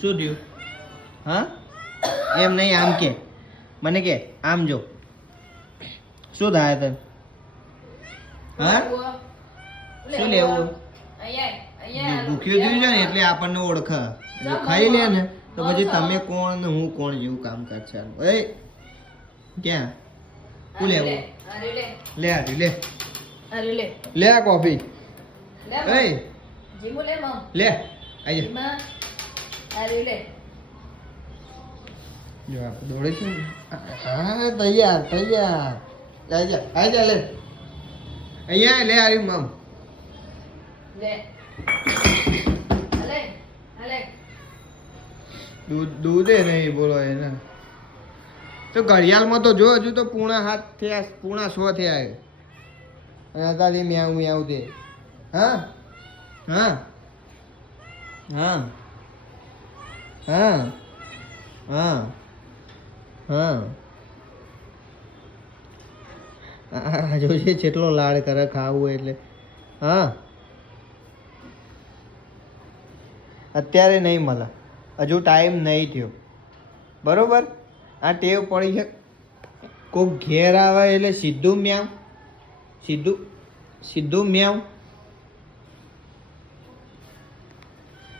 શું થયું? હા એમ નહીં, આમ કે મને કે આમ જો શું થાય તને? હા શું લેવું? ભૂખ્યું થયું છે ને એટલે આપણને ઓળખે, એટલે ખાઈ લે ને તો પછી તમે કોણ ને હું કોણ જેવું કામ કરશે. એ ક્યાં શું લેવું? લે આરી લે લે આ કોફી એ લે આઈ જો આપણે દોડે છે. હા તૈયાર તૈયાર આઈ જા લે અહીંયા લે આરી મમ દૂધે નહીં બોલો એને તો ઘડિયાળમાં તો જો હજુ તો પૂણા 7 થયા, પૂણા 6 થયા અને અત્યારે મ્યાઉ મ્યાઉ દે. હા હા હા હા હા હા જોજે જેટલો લાડ કરે ખાવું એટલે. હા અત્યારે નહીં મળે, હજુ ટાઈમ નહીં થયો બરોબર. આ ટેવ પડી છે, કોઈક ઘેર આવે એટલે સીધું મ્યાવ સીધું મ્યાવ